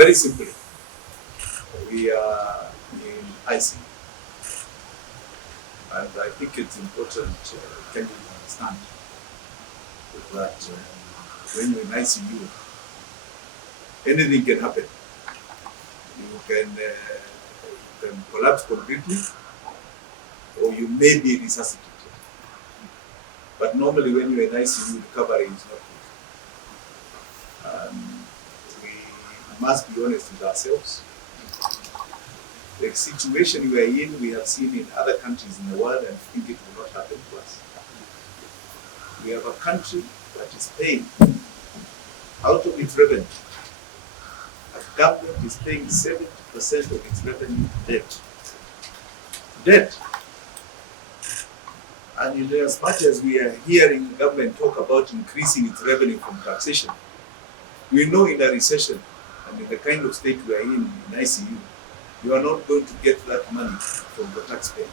Very simply, we are in IC, and I think it's important can you understand that when you're in ICU, anything can happen. You can collapse completely, or you may be resuscitated. But normally when you're in ICU, recovery is not good. We must be honest with ourselves. The situation we are in, we have seen in other countries in the world, and think it will not happen to us. We have a country that is paying out of its revenue. A government is paying 70% of its revenue debt. Debt. And as much as we are hearing the government talk about increasing its revenue from taxation, we know in a recession and in the kind of state we are in ICU, you are not going to get that money from the taxpayer.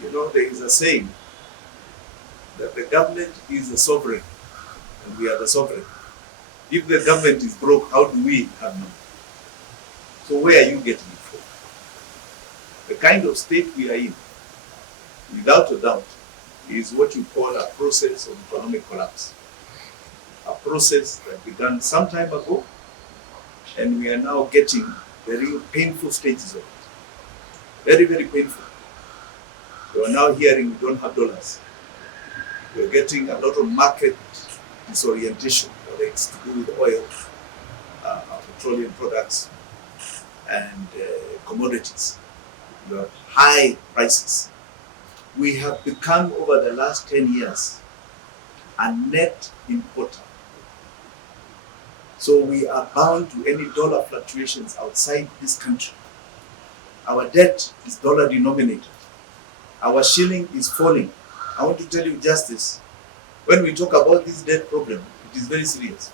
There is a saying that the government is the sovereign and we are the sovereign. If the government is broke, how do we have money? So where are you getting it from? The kind of state we are in, without a doubt, is what you call a process of economic collapse. A process that began some time ago, and we are now getting very painful stages of it. Very, very painful. We are now hearing we don't have dollars. We are getting a lot of market disorientation, whether it's to do with oil, petroleum products, and commodities. We have high prices. We have become, over the last 10 years, a net importer. So we are bound to any dollar fluctuations outside this country. Our debt is dollar denominated. Our shilling is falling. I want to tell you just this. When we talk about this debt problem, it is very serious.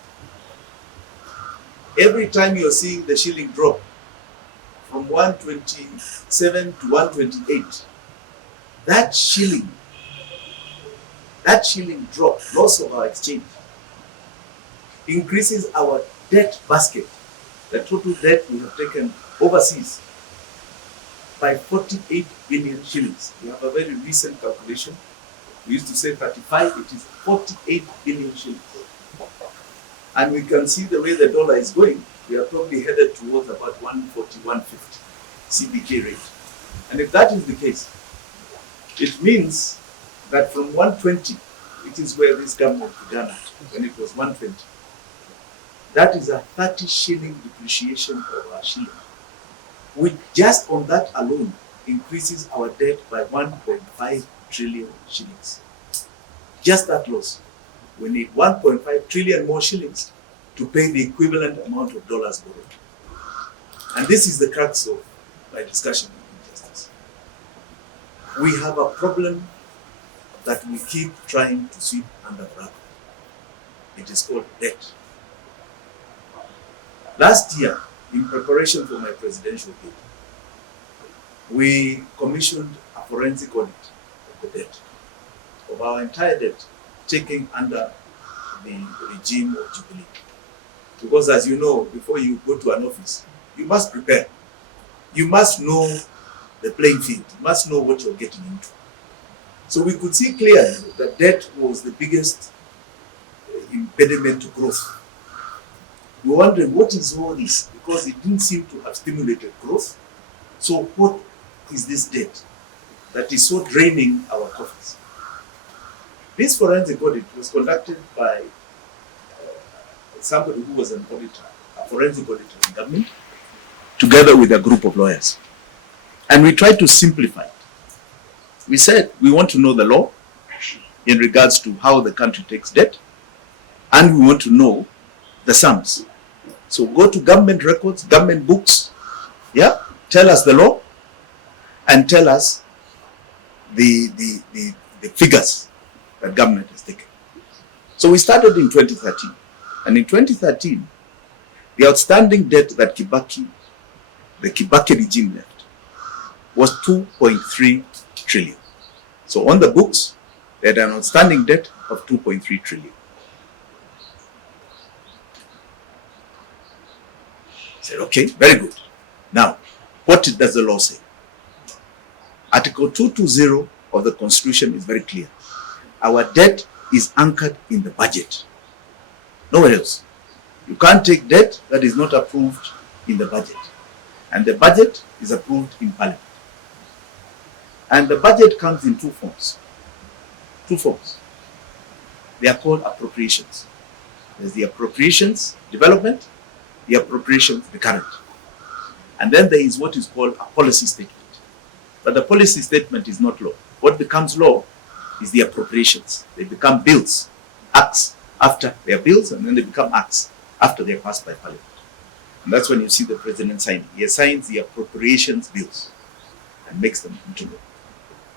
Every time you're seeing the shilling drop from 127 to 128, that shilling drop, loss of our exchange, increases our debt basket, the total debt we have taken overseas, by 48 billion shillings. We have a very recent calculation. We used to say 35, it is 48 billion shillings. And we can see the way the dollar is going, we are probably headed towards about 140, 150 CBK rate. And if that is the case, it means that from 120, it is where this government began at, when it was 120. That is a 30 shilling depreciation of our shilling, which just on that alone increases our debt by 1.5 trillion shillings. Just that loss. We need 1.5 trillion more shillings to pay the equivalent amount of dollars borrowed. And this is the crux of my discussion on justice. We have a problem that we keep trying to sweep under the rug. It is called debt. Last year, in preparation for my presidential bid, we commissioned a forensic audit of the debt, of our entire debt, taken under the regime of Jubilee. Because as you know, before you go to an office, you must prepare. You must know the playing field. You must know what you're getting into. So we could see clearly that debt was the biggest impediment to growth. We were wondering, what is all this? Because it didn't seem to have stimulated growth. So what is this debt that is so draining our coffers? This forensic audit was conducted by somebody who was an auditor, a forensic auditor in government, together with a group of lawyers. And we tried to simplify it. We said we want to know the law in regards to how the country takes debt, and we want to know the sums. So go to government records, government books, tell us the law, and tell us the figures that government has taken. So we started in 2013. And in 2013, the outstanding debt that the Kibaki regime left, was 2.3 trillion. So on the books, they had an outstanding debt of 2.3 trillion. said, okay, very good. Now, what does the law say? Article 220 of the Constitution is very clear. Our debt is anchored in the budget. Nowhere else. You can't take debt that is not approved in the budget. And the budget is approved in Parliament. And the budget comes in two forms. Two forms. They are called appropriations. There's the appropriations development, the appropriations recurrent. And then there is what is called a policy statement. But the policy statement is not law. What becomes law is the appropriations. They become bills, acts after they are bills, and then they become acts after they are passed by Parliament. And that's when you see the president signing. He assigns the appropriations bills and makes them into law.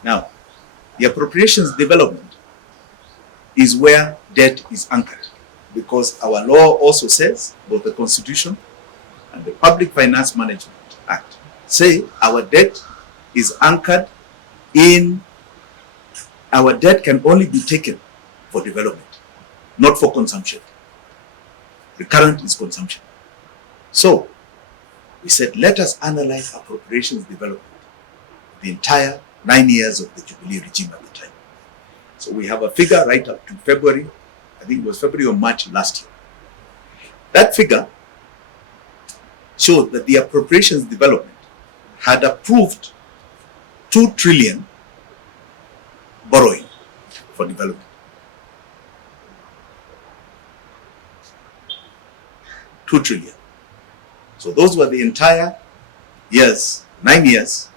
Now, the appropriations development is where debt is anchored, because our law also says, both the Constitution and the Public Finance Management Act say our debt is anchored in, our debt can only be taken for development, not for consumption. Recurrent is consumption. So we said, let us analyze appropriations development, the entire 9 years of the Jubilee regime at the time. So we have a figure right up to February, I think it was February or March last year. That figure showed that the appropriations development had approved 2 trillion borrowing for development. 2 trillion. So those were the entire years, 9 years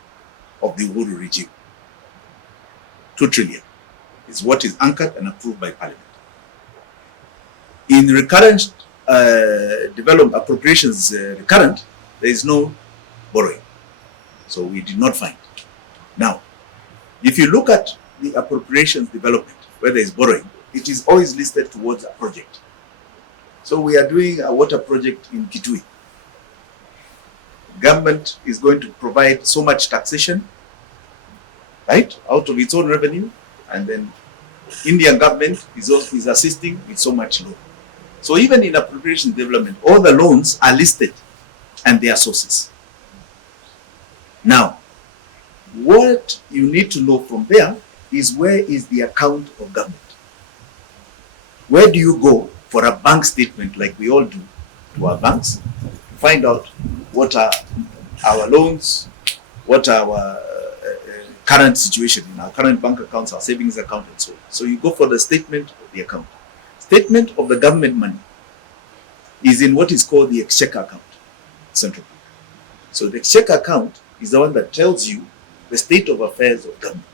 of the Uhuru regime. 2 trillion is what is anchored and approved by Parliament. In recurrent development appropriations recurrent, there is no borrowing. So we did not find. Now, if you look at the appropriations development, where there is borrowing, it is always listed towards a project. So we are doing a water project in Kitui. Government is going to provide so much taxation, right, out of its own revenue, and then Indian government is assisting with so much loan. So even in appropriation development, all the loans are listed and their sources. Now, what you need to know from there is, where is the account of government? Where do you go for a bank statement, like we all do to our banks, to find out what are our loans, what are our current situation in our current bank accounts, our savings account, and so on. So you go for the statement of the account. Statement of the government money is in what is called the exchequer account, central bank. So the exchequer account is the one that tells you the state of affairs of government.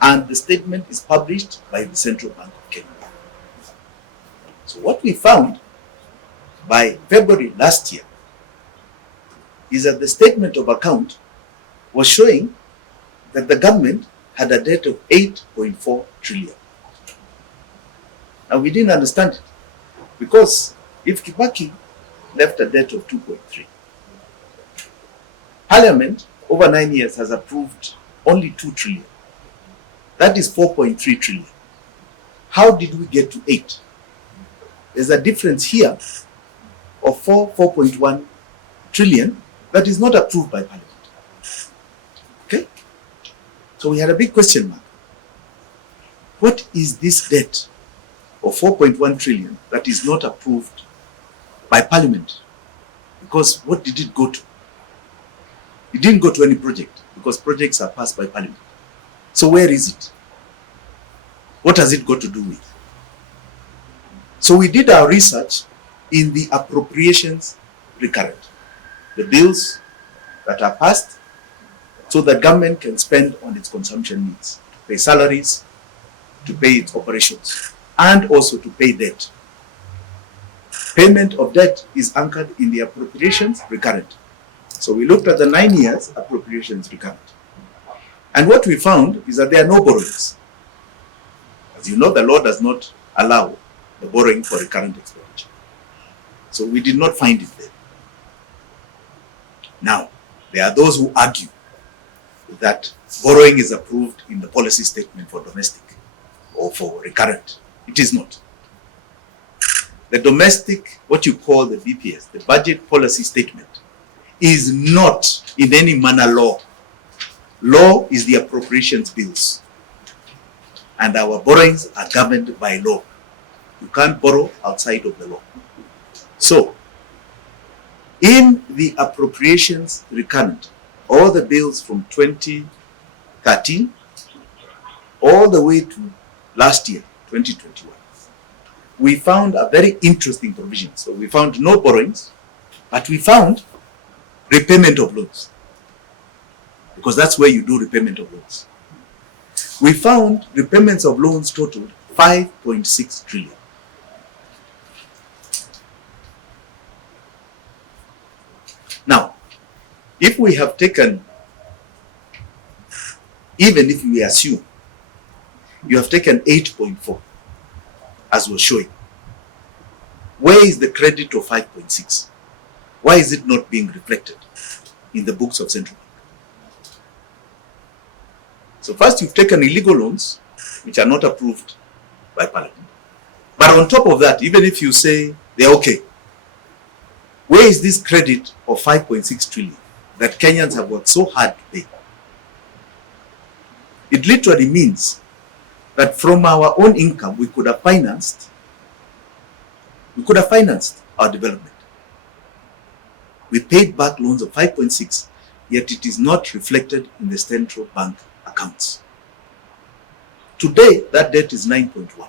And the statement is published by the Central Bank of Kenya. So what we found by February last year is that the statement of account was showing that the government had a debt of 8.4 trillion. Now we didn't understand it, because if Kibaki left a debt of 2.3, Parliament over 9 years has approved only 2 trillion. That is 4.3 trillion. How did we get to 8? There's a difference here of 4.1 trillion that is not approved by Parliament. Okay? So we had a big question mark. What is this debt of 4.1 trillion that is not approved by Parliament? Because what did it go to? It didn't go to any project, because projects are passed by Parliament. So where is it? What has it got to do with? So we did our research in the appropriations recurrent, the bills that are passed so that government can spend on its consumption needs, to pay salaries, to pay its operations, and also to pay debt. Payment of debt is anchored in the appropriations recurrent. So we looked at the 9 years appropriations recurrent. And what we found is that there are no borrowings. As you know, the law does not allow the borrowing for recurrent expenditure. So we did not find it there. Now, there are those who argue that borrowing is approved in the policy statement for domestic or for recurrent. It is not. the domestic, what you call the BPS, the budget policy statement, is not in any manner law. Law is the appropriations bills. And our borrowings are governed by law. You can't borrow outside of the law. So, in the appropriations recurrent, all the bills from 2013 all the way to last year, 2021, we found a very interesting provision. So we found no borrowings, but we found repayment of loans, because that's where you do repayment of loans. We found repayments of loans totaled 5.6 trillion. Now, if we have taken, even if we assume you have taken 8.4, as we're showing, where is the credit of 5.6? Why is it not being reflected in the books of Central Bank? So first, you've taken illegal loans, which are not approved by Parliament. But on top of that, even if you say they're okay, where is this credit of 5.6 trillion that Kenyans have worked so hard to pay? It literally means that from our own income, we could have financed our development. We paid back loans of 5.6, yet it is not reflected in the central bank accounts. Today, that debt is 9.1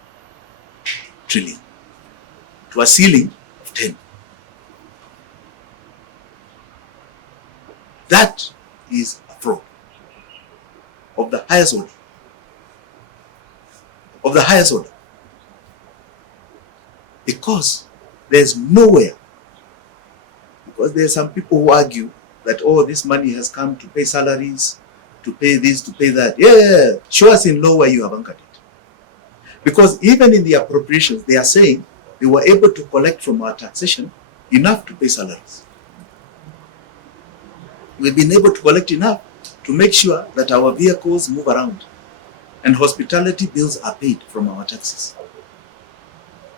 trillion to a ceiling of 10. That is a fraud of the highest order. Of the highest order. Because there's nowhere, because there are some people who argue that, oh, this money has come to pay salaries, to pay this, to pay that. Yeah, show us in law where you have anchored it. Because even in the appropriations, they are saying they were able to collect from our taxation enough to pay salaries. We've been able to collect enough to make sure that our vehicles move around and hospitality bills are paid from our taxes.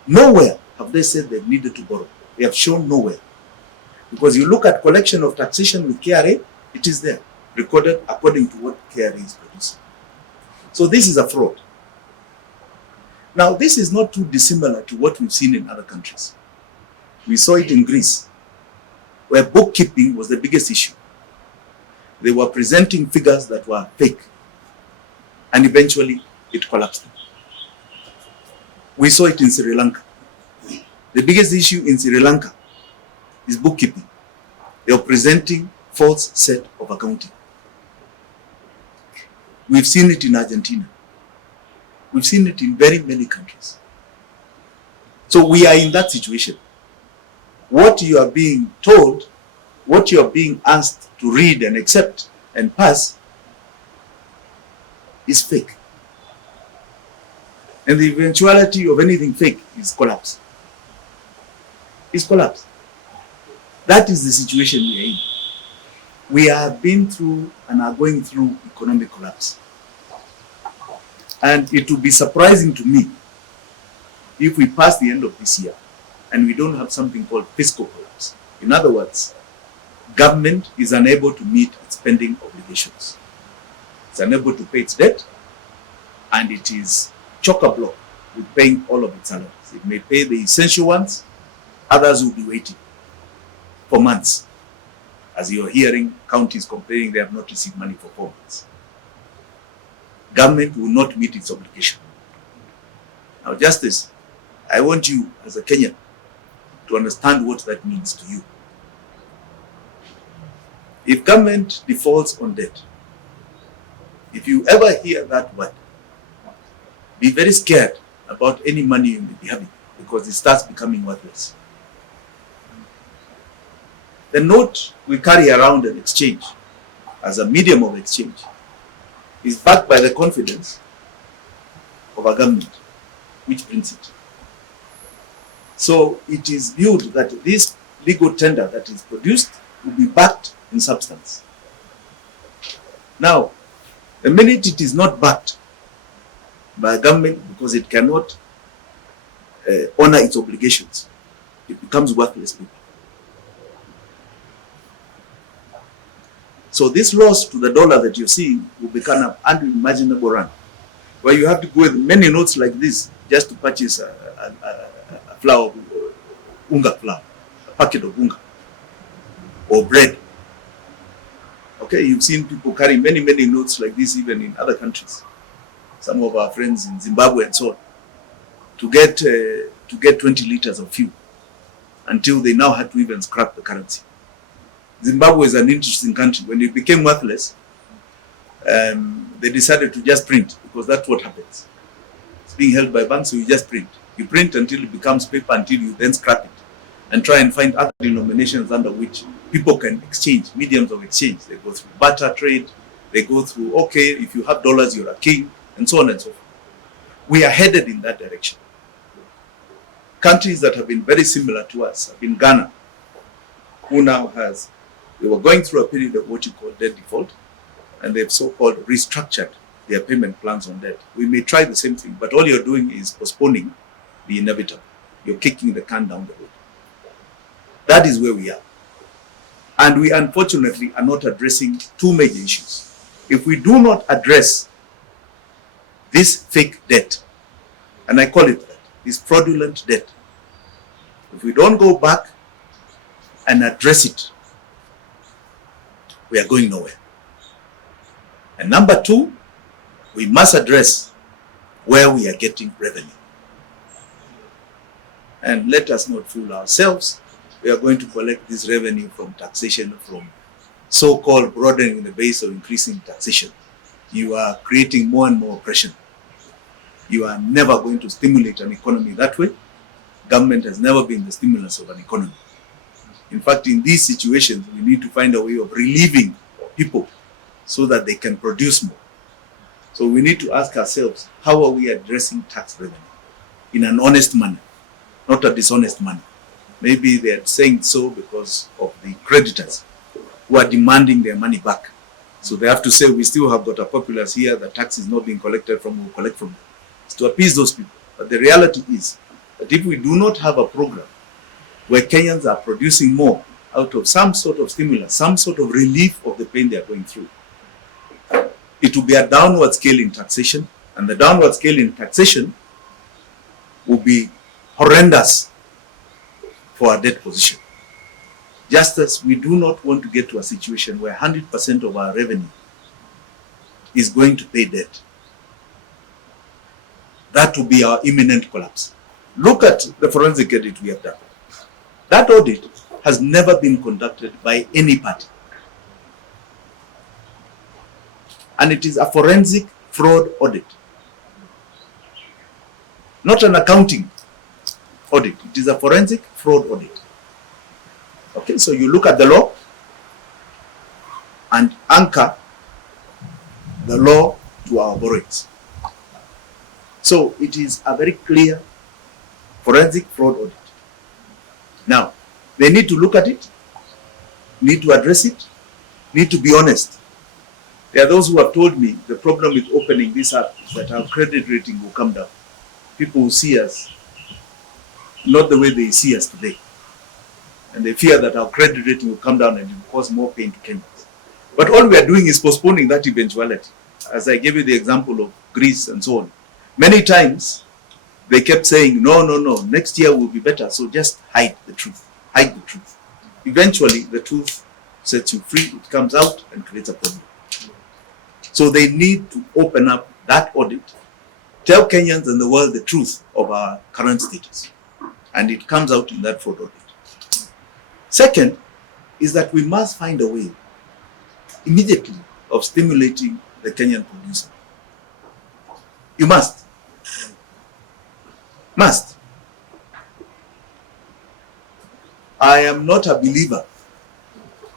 Nowhere have they said they've needed to borrow. They have shown nowhere. Because you look at collection of taxation with KRA, it is there, recorded according to what KRA is producing. So this is a fraud. Now, this is not too dissimilar to what we've seen in other countries. We saw it in Greece, where bookkeeping was the biggest issue. They were presenting figures that were fake, and eventually it collapsed. We saw it in Sri Lanka. The biggest issue in Sri Lanka is bookkeeping. They are presenting false set of accounting. We've seen it in Argentina. We've seen it in very many countries. So we are in that situation. What you are being told, what you are being asked to read and accept and pass is fake. And the eventuality of anything fake is collapse. Is collapse. That is the situation we are in. We have been through and are going through economic collapse. And it would be surprising to me if we pass the end of this year and we don't have something called fiscal collapse. In other words, government is unable to meet its spending obligations. It's unable to pay its debt, and it is chock-a-block with paying all of its salaries. It may pay the essential ones, others will be waiting for months. As you're hearing, counties complaining they have not received money for 4 months. Government will not meet its obligation. Now, Justice, I want you as a Kenyan to understand what that means to you. If government defaults on debt, if you ever hear that word, be very scared about any money you may be having, because it starts becoming worthless. The note we carry around and exchange as a medium of exchange is backed by the confidence of a government which prints it. So it is viewed that this legal tender that is produced will be backed in substance. Now, the minute it is not backed by a government because it cannot honor its obligations, it becomes worthless people. So this loss to the dollar that you see will become an unimaginable run, where you have to go with many notes like this just to purchase a flour, unga flour, a packet of unga, or bread. Okay, you've seen people carry many notes like this even in other countries. Some of our friends in Zimbabwe and so on, to get 20 liters of fuel, until they now had to even scrap the currency. Zimbabwe is an interesting country. When it became worthless, they decided to just print, because that's what happens. It's being held by banks, so you just print. You print until it becomes paper, until you then scrap it and try and find other denominations under which people can exchange, mediums of exchange. They go through barter trade, they go through, okay, if you have dollars, you're a king, and so on and so forth. We are headed in that direction. Countries that have been very similar to us have been Ghana, who now has, they were going through a period of what you call debt default, and they've so-called restructured their payment plans on debt. We may try the same thing, but all you're doing is postponing the inevitable. You're kicking the can down the road. That is where we are. And we unfortunately are not addressing two major issues. If we do not address this fake debt, and I call it that, this fraudulent debt, if we don't go back and address it, we are going nowhere. And number two, we must address where we are getting revenue. And let us not fool ourselves. We are going to collect this revenue from taxation, from so-called broadening the base of increasing taxation. You are creating more and more oppression. You are never going to stimulate an economy that way. Government has never been the stimulus of an economy. In fact, in these situations, we need to find a way of relieving people so that they can produce more. So we need to ask ourselves, how are we addressing tax revenue in an honest manner, not a dishonest manner? Maybe they are saying so because of the creditors who are demanding their money back. So they have to say, we still have got a populace here, the tax is not being collected from, we'll collect from them. It's to appease those people. But the reality is that if we do not have a program where Kenyans are producing more out of some sort of stimulus, some sort of relief of the pain they are going through, it will be a downward scale in taxation, and the downward scale in taxation will be horrendous for our debt position. Just as we do not want to get to a situation where 100% of our revenue is going to pay debt. That will be our imminent collapse. Look at the forensic audit we have done. That audit has never been conducted by any party. And it is a forensic fraud audit. Not an accounting audit. It is a forensic fraud audit. Okay, so you look at the law and anchor the law to our borrowings. So it is a very clear forensic fraud audit. Now, they need to look at it, need to address it, need to be honest. There are those who have told me the problem with opening this up is that our credit rating will come down. People will see us not the way they see us today. And they fear that our credit rating will come down and it will cause more pain to Kenyans. But all we are doing is postponing that eventuality. As I gave you the example of Greece and so on. Many times, they kept saying, no, next year will be better, so just hide the truth. Hide the truth. Eventually, the truth sets you free, it comes out and creates a problem. So they need to open up that audit, tell Kenyans and the world the truth of our current status. And it comes out in that fraud audit. Second, is that we must find a way immediately of stimulating the Kenyan producer. You must. Must. I am not a believer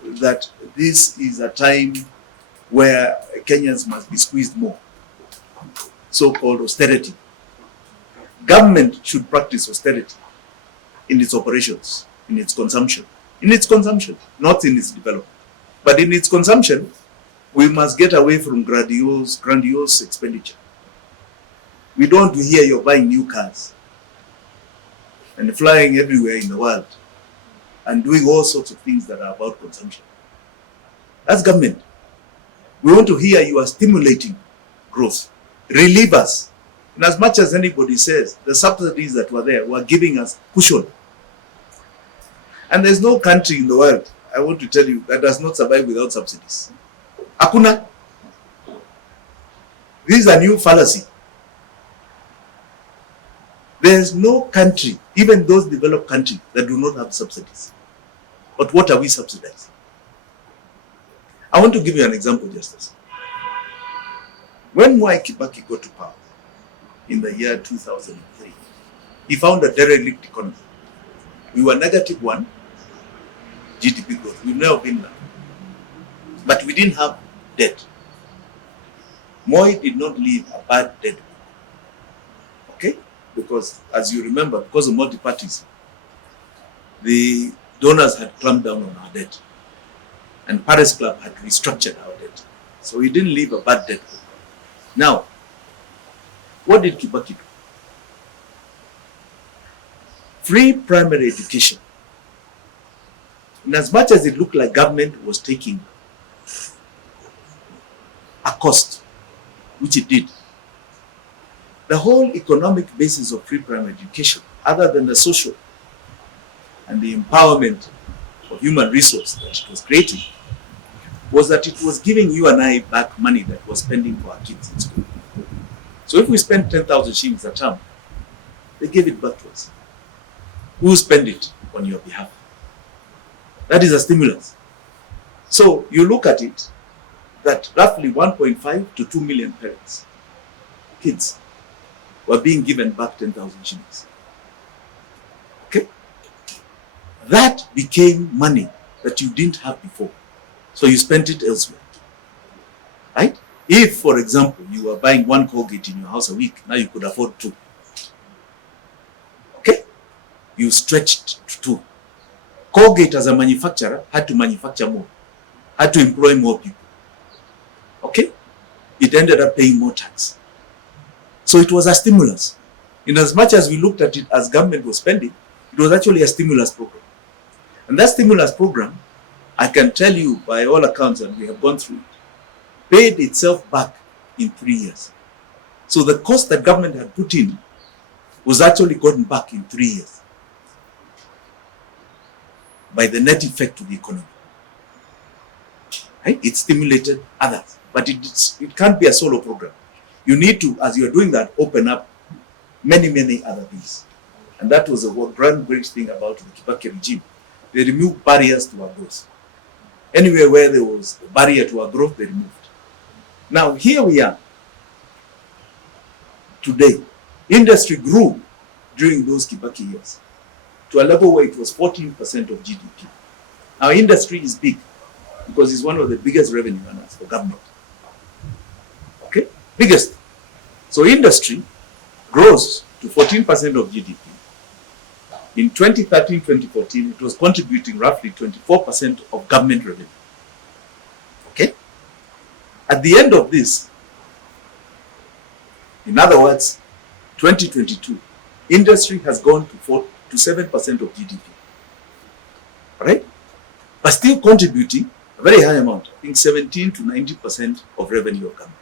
that this is a time where Kenyans must be squeezed more. So-called austerity. Government should practice austerity in its operations, in its consumption. In its consumption, not in its development. But in its consumption, we must get away from grandiose expenditure. We don't hear you're buying new cars. and flying everywhere in the world and doing all sorts of things that are about consumption. That's government. We want to hear you are stimulating growth. Relieve us. And as much as anybody says, the subsidies that were there were giving us cushion. And there's no country in the world, I want to tell you, that does not survive without subsidies. Hakuna. This is a new fallacy. There's no country, even those developed countries, that do not have subsidies. But what are we subsidizing? I want to give you an example, Justice. When Mwai Kibaki got to power in the year 2003, he found a derelict economy. We were -1 GDP growth. We've never been there. But we didn't have debt. Moi did not leave a bad debt. Okay? Because, as you remember, because of multi-parties, the donors had clamped down on our debt. And Paris Club had restructured our debt. So he didn't leave a bad debt. Now, what did Kibaki do? Free primary education. In as much as it looked like government was taking a cost, which it did, the whole economic basis of free primary education, other than the social and the empowerment of human resource that it was creating, was that it was giving you and I back money that was spending for our kids in school. So if we spend 10,000 shillings a term, they gave it back to us. Who will spend it on your behalf? That is a stimulus. So you look at it, that roughly 1.5 to 2 million parents, kids, were being given back 10,000 shillings. Okay? That became money that you didn't have before. So you spent it elsewhere. Right? If, for example, you were buying 1 Colgate in your house a week, now you could afford 2. Okay? You stretched to 2. Colgate as a manufacturer had to manufacture more, had to employ more people. Okay? It ended up paying more tax. So it was a stimulus. In as much as we looked at it as government was spending, it was actually a stimulus program. And that stimulus program, I can tell you by all accounts, and we have gone through it, paid itself back in 3 years. So the cost that government had put in was actually gotten back in 3 years by the net effect to the economy. Right? It stimulated others, but it can't be a solo program. You need to, as you're doing that, open up many, many other things. And that was a grand great thing about the Kibaki regime. They removed barriers to our growth. Anywhere where there was a barrier to our growth, they removed. Now, here we are. Today, industry grew during those Kibaki years to a level where it was 14% of GDP. Our industry is big because it's one of the biggest revenue earners for government. Okay? Biggest. So industry grows to 14% of GDP. In 2013-2014, it was contributing roughly 24% of government revenue. Okay? At the end of this, in other words, 2022, industry has gone to 7% of GDP. Right? But still contributing a very high amount, I think 17 to 90% of revenue of government.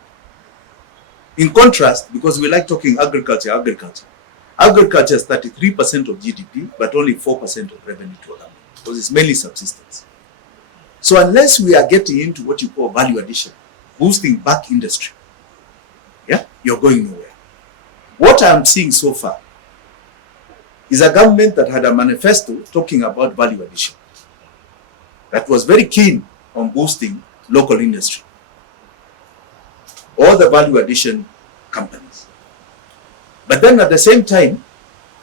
In contrast, because we like talking agriculture is 33% of GDP, but only 4% of revenue to a government, because it's mainly subsistence. So unless we are getting into what you call value addition, boosting back industry, yeah, you're going nowhere. What I'm seeing so far is a government that had a manifesto talking about value addition, that was very keen on boosting local industry, or the value addition companies. But then at the same time,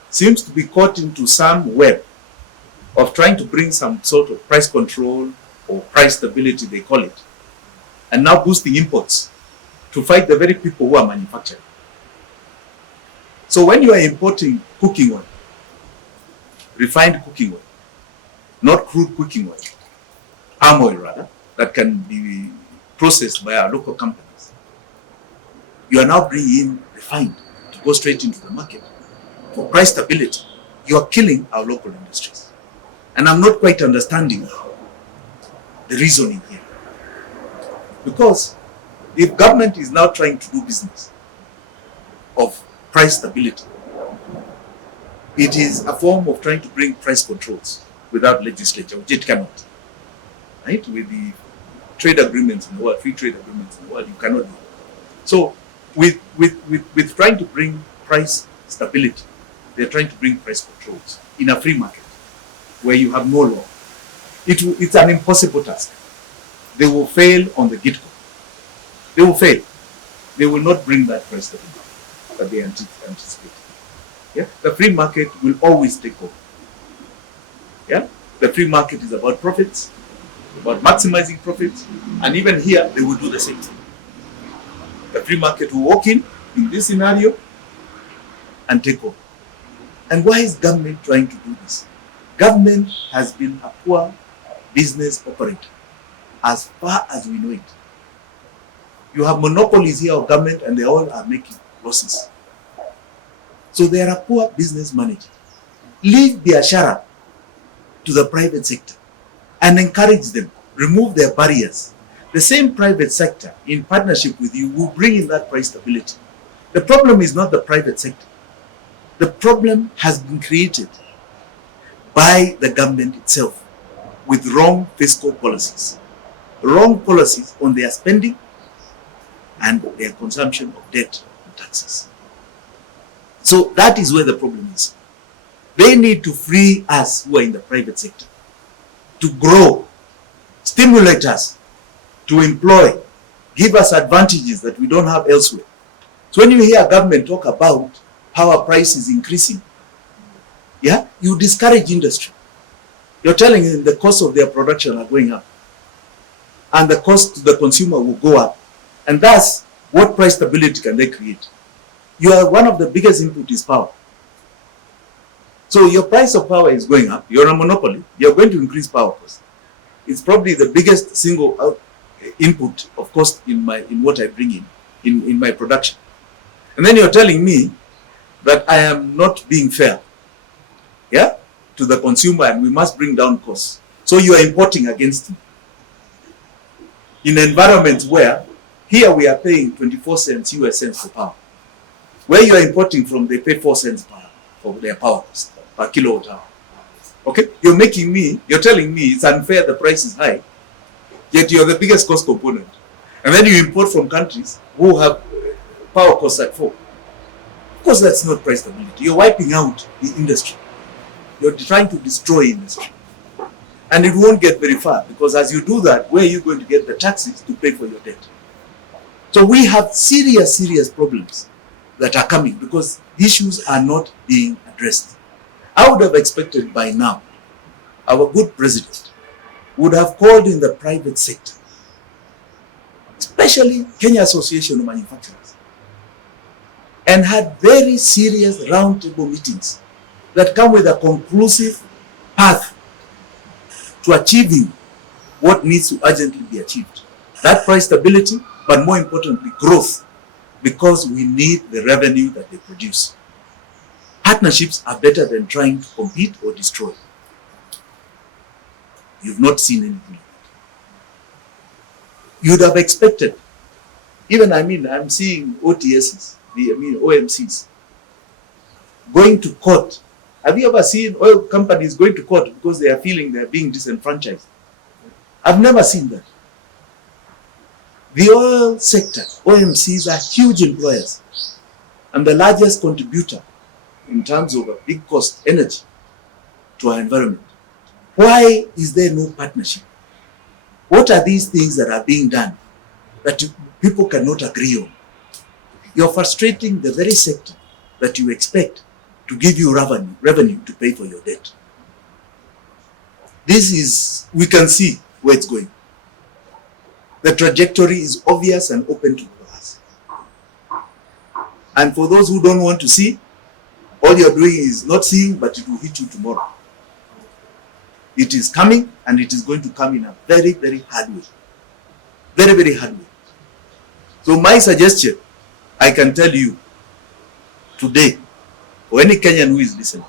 seems to be caught into some web of trying to bring some sort of price control or price stability, they call it, and now boosting imports to fight the very people who are manufacturing. So when you are importing cooking oil, refined cooking oil, not crude cooking oil, palm oil rather, that can be processed by our local companies, you are now bringing in refined to go straight into the market for price stability. you are killing our local industries. And I'm not quite understanding the reasoning here. Because if government is now trying to do business of price stability, it is a form of trying to bring price controls without legislature, which it cannot. Right? With the trade agreements in the world, free trade agreements in the world, you cannot do it. So with trying to bring price stability, they're trying to bring price controls in a free market where you have no law. It's an impossible task. They will fail on the get-go. They will fail. They will not bring that price stability that they anticipate. Yeah? The free market will always take over. Yeah? The free market is about profits, about maximizing profits, and even here they will do the same thing. The free market will walk in this scenario and take over. And why is government trying to do this? Government has been a poor business operator as far as we know it. You have monopolies here of government and they all are making losses. So they are a poor business manager. Leave biashara to the private sector and encourage them, remove their barriers. The same private sector in partnership with you will bring in that price stability. The problem is not the private sector. The problem has been created by the government itself with wrong fiscal policies. Wrong policies on their spending and their consumption of debt and taxes. So that is where the problem is. They need to free us who are in the private sector to grow, stimulate us, to employ, give us advantages that we don't have elsewhere. So when you hear government talk about power prices increasing, yeah, you discourage industry. You're telling them the cost of their production are going up and the cost to the consumer will go up. And thus, what price stability can they create? You are one of the biggest input is power. So your price of power is going up. You're a monopoly. You're going to increase power cost. It's probably the biggest single input of cost in what I bring in my production. And then you're telling me that I am not being fair, yeah, to the consumer, and we must bring down costs. So you are importing against me in environments where here we are paying 24 cents US cents for power. Where you are importing from, they pay 4 cents for their power cost per kilowatt hour. Okay, you're telling me it's unfair, the price is high, yet you're the biggest cost component. And then you import from countries who have power costs at 4. Of course, that's not price stability. You're wiping out the industry. You're trying to destroy industry. And it won't get very far, because as you do that, where are you going to get the taxes to pay for your debt? So we have serious problems that are coming because issues are not being addressed. I would have expected by now our good president would have called in the private sector, especially Kenya Association of Manufacturers, and had very serious roundtable meetings that come with a conclusive path to achieving what needs to urgently be achieved. That price stability, but more importantly, growth, because we need the revenue that they produce. Partnerships are better than trying to compete or destroy. You've not seen anything. You'd have expected, I'm seeing OTSs, OMCs, going to court. Have you ever seen oil companies going to court because they are feeling they are being disenfranchised? I've never seen that. The oil sector, OMCs, are huge employers and the largest contributor in terms of a big cost energy to our environment. Why is there no partnership? What are these things that are being done that people cannot agree on? You're frustrating the very sector that you expect to give you revenue to pay for your debt. We can see where it's going. The trajectory is obvious and open to us. And for those who don't want to see, all you're doing is not seeing, but it will hit you tomorrow. It is coming, and it is going to come in a very hard way. Very hard way. So my suggestion, I can tell you today, for any Kenyan who is listening,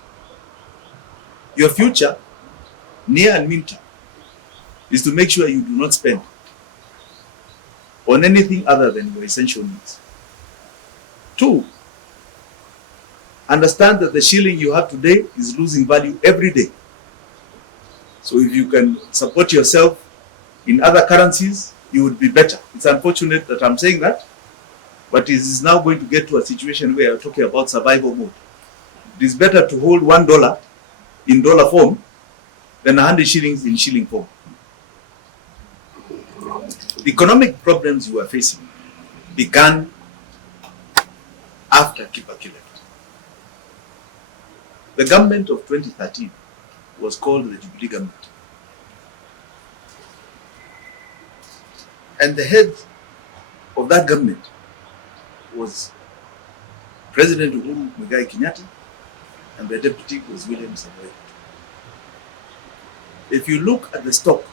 Your future, near and midterm, is to make sure you do not spend on anything other than your essential needs. 2, understand that the shilling you have today is losing value every day. So if you can support yourself in other currencies, you would be better. It's unfortunate that I'm saying that, but it is now going to get to a situation where you're talking about survival mode. It is better to hold $1 in dollar form than 100 shillings in shilling form. The economic problems you are facing began after Kibaki left. The government of 2013 was called the Jubilee government. And the head of that government was President Uhuru Muigai Kenyatta, and the deputy was William Samoei. If you look at the stock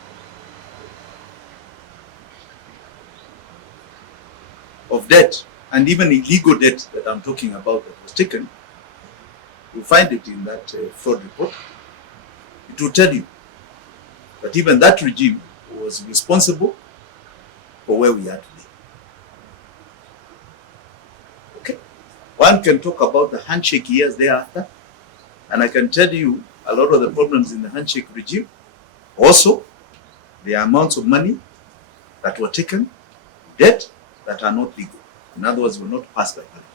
of debt, and even illegal debt that I'm talking about that was taken, you find it in that fraud report. It will tell you that even that regime was responsible for where we are today. Okay? One can talk about the handshake years thereafter, and I can tell you a lot of the problems in the handshake regime. Also, the amounts of money that were taken, debt that are not legal. In other words, were not passed by Parliament.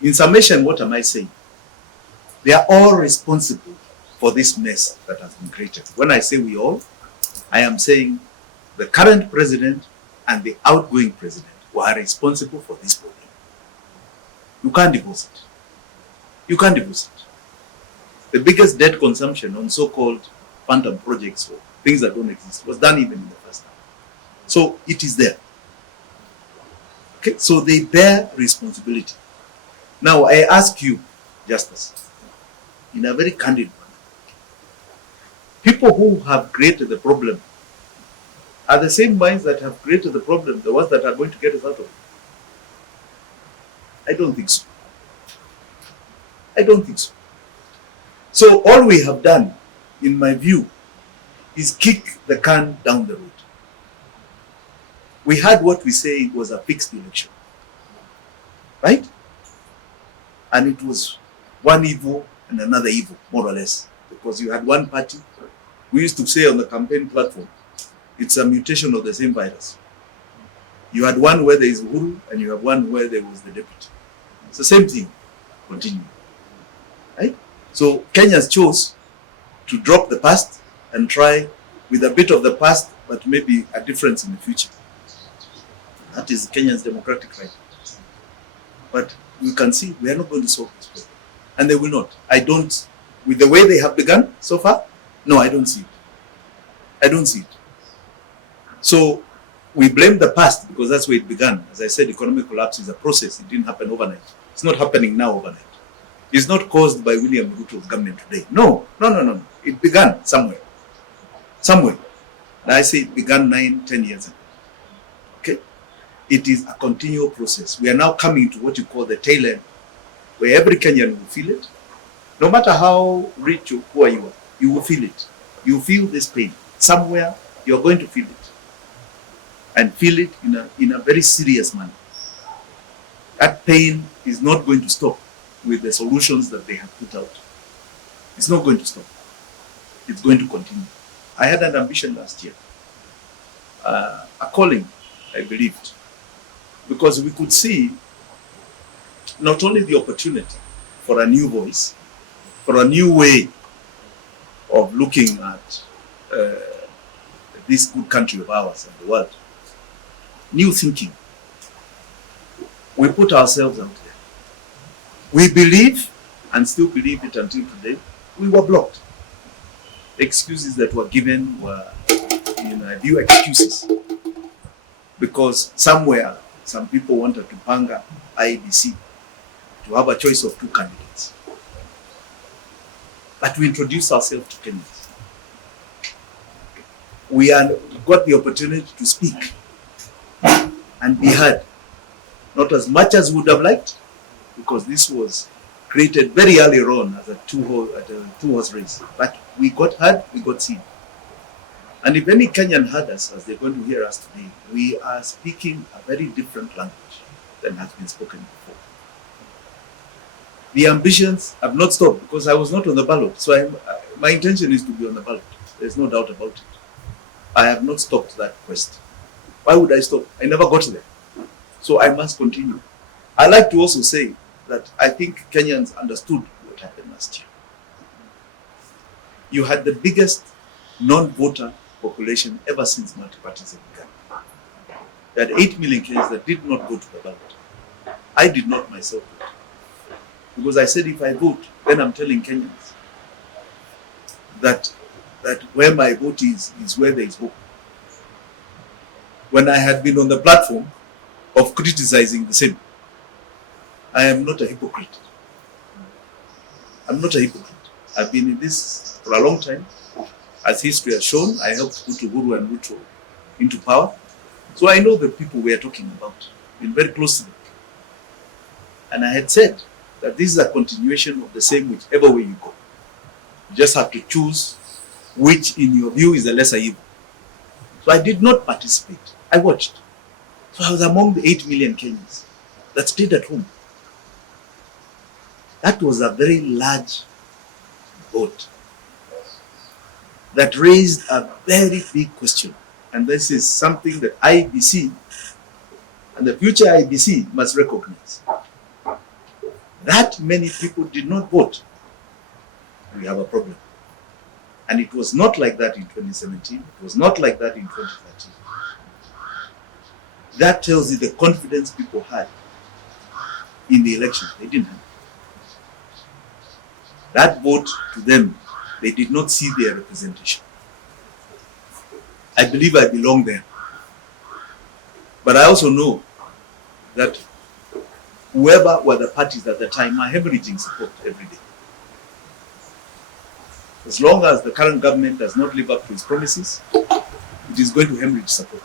In summation, what am I saying? They are all responsible for this mess that has been created. When I say we all, I am saying the current president and the outgoing president were responsible for this problem. You can't divorce it. You can't divorce it. The biggest debt consumption on so-called phantom projects, or things that don't exist, was done even in the first time. So it is there. Okay, so they bear responsibility. Now I ask you, Justice, in a very candid manner, people who have created the problem are the same minds that have created the problem, the ones that are going to get us out of it? I don't think so. I don't think so. So all we have done, in my view, is kick the can down the road. We had what we say was a fixed election, right? And it was one evil and another evil, more or less, because you had one party. We used to say on the campaign platform, it's a mutation of the same virus. You had one where there is Uhuru, and you have one where there was the deputy. It's the same thing, continue, right? So Kenyans chose to drop the past and try with a bit of the past, but maybe a difference in the future. That is Kenya's democratic right. But you can see we are not going to solve this problem. And they will not. I don't, with the way they have begun so far, no, I don't see it. I don't see it. So we blame the past because that's where it began. As I said, economic collapse is a process. It didn't happen overnight. It's not happening now overnight. It's not caused by William Ruto's government today. No. It began somewhere. Somewhere. And I say it began 9-10 years ago. Okay? It is a continual process. We are now coming to what you call the tail end, where every Kenyan will feel it. No matter how rich or poor you are, you will feel it. You feel this pain. Somewhere you're going to feel it. And feel it in a very serious manner. That pain is not going to stop with the solutions that they have put out. It's not going to stop. It's going to continue. I had an ambition last year, a calling, I believed, because we could see not only the opportunity for a new voice, for a new way of looking at this good country of ours and the world, new thinking. We put ourselves out there. We believe, and still believe it until today, we were blocked. The excuses that were given were, in my view, excuses. Because somewhere, some people wanted to panga IEBC to have a choice of 2 candidates. But we introduced ourselves to Kenyans. We got the opportunity to speak and be heard. Not as much as we would have liked, because this was created very early on as a two-horse race. But we got heard, we got seen. And if any Kenyan heard us, as they're going to hear us today, we are speaking a very different language than has been spoken before. The ambitions have not stopped because I was not on the ballot. So my intention is to be on the ballot. There's no doubt about it. I have not stopped that quest. Why would I stop? I never got there. So I must continue. I like to also say that I think Kenyans understood what happened last year. You had the biggest non-voter population ever since multi-partyism began. There had 8 million Kenyans that did not go to the ballot. I did not myself vote. Because I said if I vote, then I'm telling Kenyans that where my vote is where there is hope. When I had been on the platform of criticizing the same, I am not a hypocrite. I'm not a hypocrite. I've been in this for a long time. As history has shown, I helped put Uhuru and Ruto into power. So I know the people we are talking about. Been very close to them. And I had said that this is a continuation of the same whichever way you go. You just have to choose which, in your view, is the lesser evil. So I did not participate. I watched. So I was among the 8 million Kenyans that stayed at home. That was a very large vote that raised a very big question. And this is something that IBC and the future IBC must recognize. That many people did not vote. We have a problem. And it was not like that in 2017. It was not like that in 2013. That tells you the confidence people had in the election. They didn't have. That vote to them, they did not see their representation. I believe I belong there. But I also know that whoever were the parties at the time are hemorrhaging support every day. As long as the current government does not live up to its promises, it is going to hemorrhage support.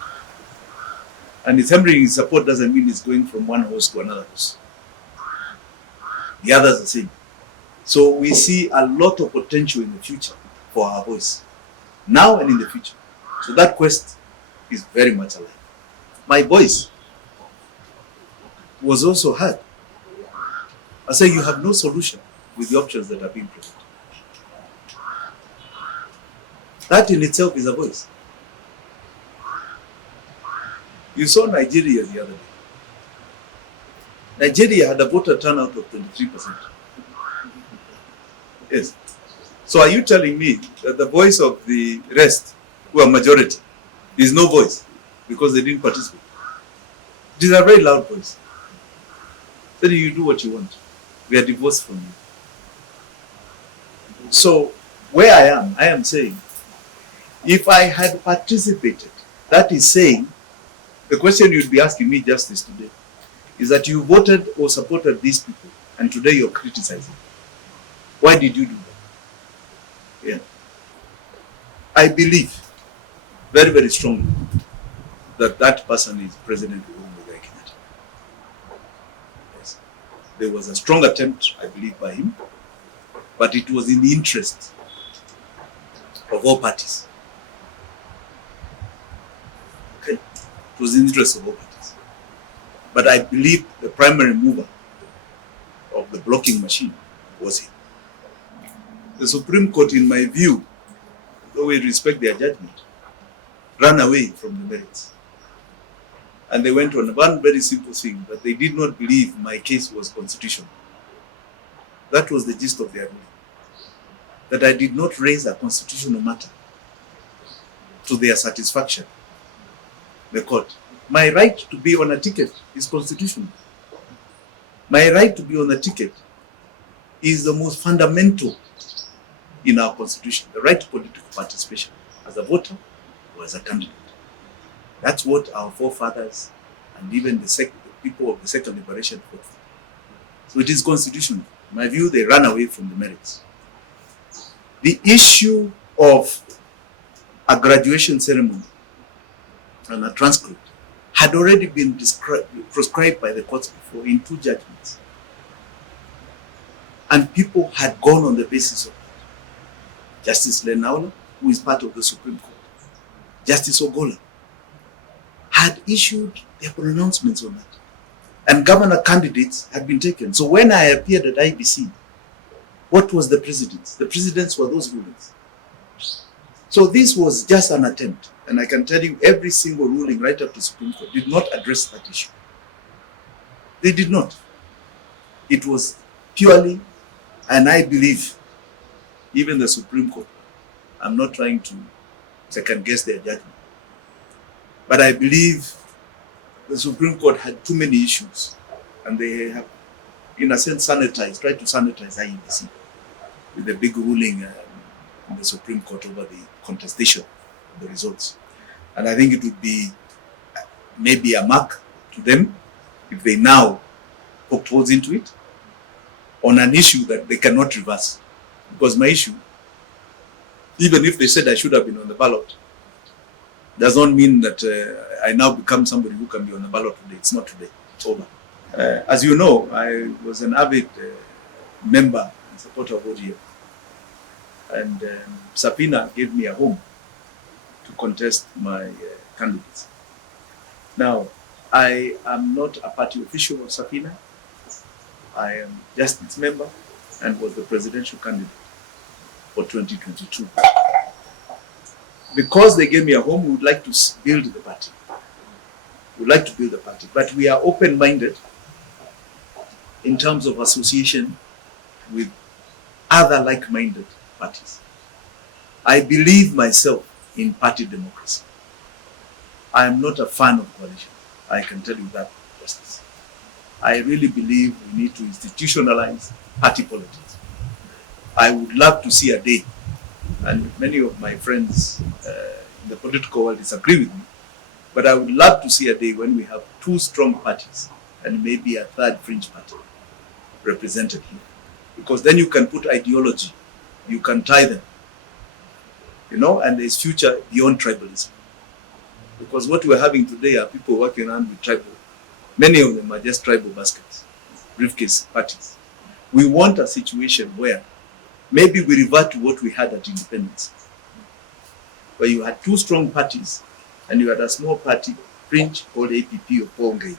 And its hemorrhaging support doesn't mean it's going from one horse to another horse. The others are the same. So we see a lot of potential in the future for our voice, now and in the future. So that quest is very much alive. My voice was also heard. I say you have no solution with the options that are being presented. That in itself is a voice. You saw Nigeria the other day. Nigeria had a voter turnout of 23%. Yes. So are you telling me that the voice of the rest, who are majority, is no voice because they didn't participate? It is a very loud voice. Then you do what you want. We are divorced from you. So where I am saying, if I had participated, that is saying, the question you'd be asking me, Justice, today, is that you voted or supported these people, and today you're criticizing. Why did you do that? Yeah. I believe very, very strongly that that person is President Uhuru Kenyatta. Yes. There was a strong attempt, I believe, by him, but it was in the interest of all parties. Okay? It was in the interest of all parties. But I believe the primary mover of the blocking machine was him. The Supreme Court, in my view, though we respect their judgment, ran away from the merits. And they went on one very simple thing, that they did not believe my case was constitutional. That was the gist of their ruling. That I did not raise a constitutional matter to their satisfaction. The court. My right to be on a ticket is constitutional. My right to be on a ticket is the most fundamental in our constitution, the right to political participation as a voter or as a candidate. That's what our forefathers and even the people of the second liberation fought for. So it is constitutional. In my view, they ran away from the merits. The issue of a graduation ceremony and a transcript had already been prescribed by the courts before in 2 judgments. And people had gone on the basis of that. Justice Lenaula, who is part of the Supreme Court, Justice Ogola, had issued their pronouncements on that. And governor candidates had been taken. So when I appeared at IBC, what was the precedence? The precedence were those rulings. So this was just an attempt. And I can tell you every single ruling right up to Supreme Court did not address that issue. They did not. It was purely, and I believe, even the Supreme Court, I'm not trying to second guess their judgment, but I believe the Supreme Court had too many issues, and they have, in a sense, tried to sanitize IEBC with the big ruling in the Supreme Court over the contestation of the results. And I think it would be maybe a mark to them if they now poked holes into it on an issue that they cannot reverse. Because my issue, even if they said I should have been on the ballot, does not mean that I now become somebody who can be on the ballot today. It's not today. It's over. As you know, I was an avid member and supporter of ODM. And Safina gave me a home to contest my candidates. Now, I am not a party official of Safina. I am just its member and was the presidential candidate for 2022. Because they gave me a home, we would like to build the party. We would like to build the party, but we are open-minded in terms of association with other like-minded parties. I believe myself in party democracy. I am not a fan of coalition. I can tell you that, Justice. I really believe we need to institutionalize party politics. I would love to see a day, and many of my friends in the political world disagree with me, but I would love to see a day when we have two strong parties and maybe a third fringe party represented here. Because then you can put ideology, you can tie them, and there's future beyond tribalism. Because what we're having today are people working around with tribal. Many of them are just tribal baskets, briefcase parties. We want a situation where maybe we revert to what we had at independence, where you had two strong parties and you had a small party, fringe, called APP or Pongai,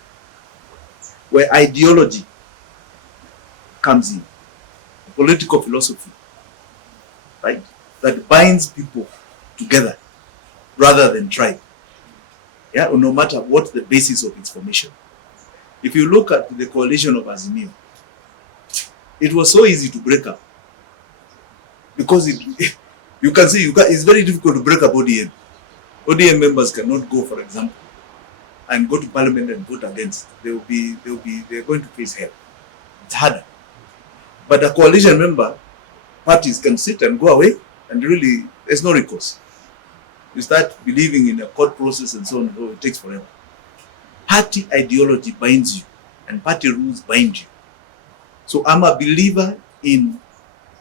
where ideology comes in, a political philosophy, right, that binds people together rather than tribe. Yeah, no matter what the basis of its formation. If you look at the coalition of Azimio, it was so easy to break up because you can see it's very difficult to break up ODM. ODM members cannot go, for example, and go to parliament and vote against. They're going to face hell. It's harder. But a coalition member, parties can sit and go away, and really there's no recourse. You start believing in a court process and so on, it takes forever. Party ideology binds you, and party rules bind you. So I'm a believer in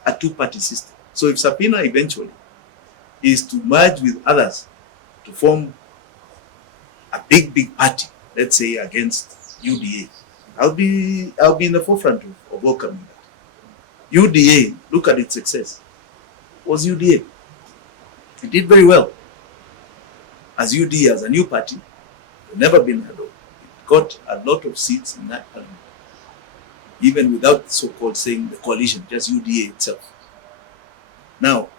a two-party system. So if Safina eventually is to merge with others to form a big party, let's say against UDA, I'll be in the forefront of welcoming that. UDA, look at its success, was UDA. It did very well. As UDA, as a new party, it's never been heard of. It got a lot of seats in that parliament, even without so-called saying the coalition, just UDA itself. Now,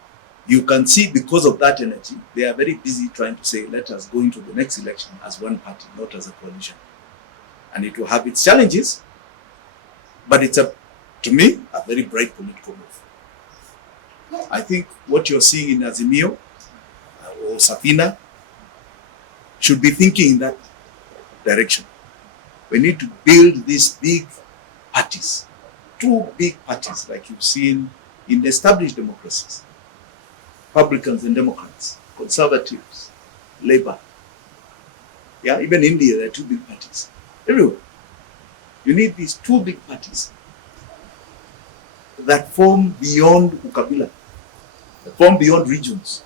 you can see because of that energy, they are very busy trying to say, let us go into the next election as one party, not as a coalition. And it will have its challenges, but it's, to me, a very bright political move. I think what you're seeing in Azimio or Safina should be thinking in that direction. We need to build these big parties, two big parties like you've seen in the established democracies, Republicans and Democrats, Conservatives, Labour. Yeah, even India, there are two big parties. Everywhere. You need these two big parties that form beyond Ukabila, that form beyond regions,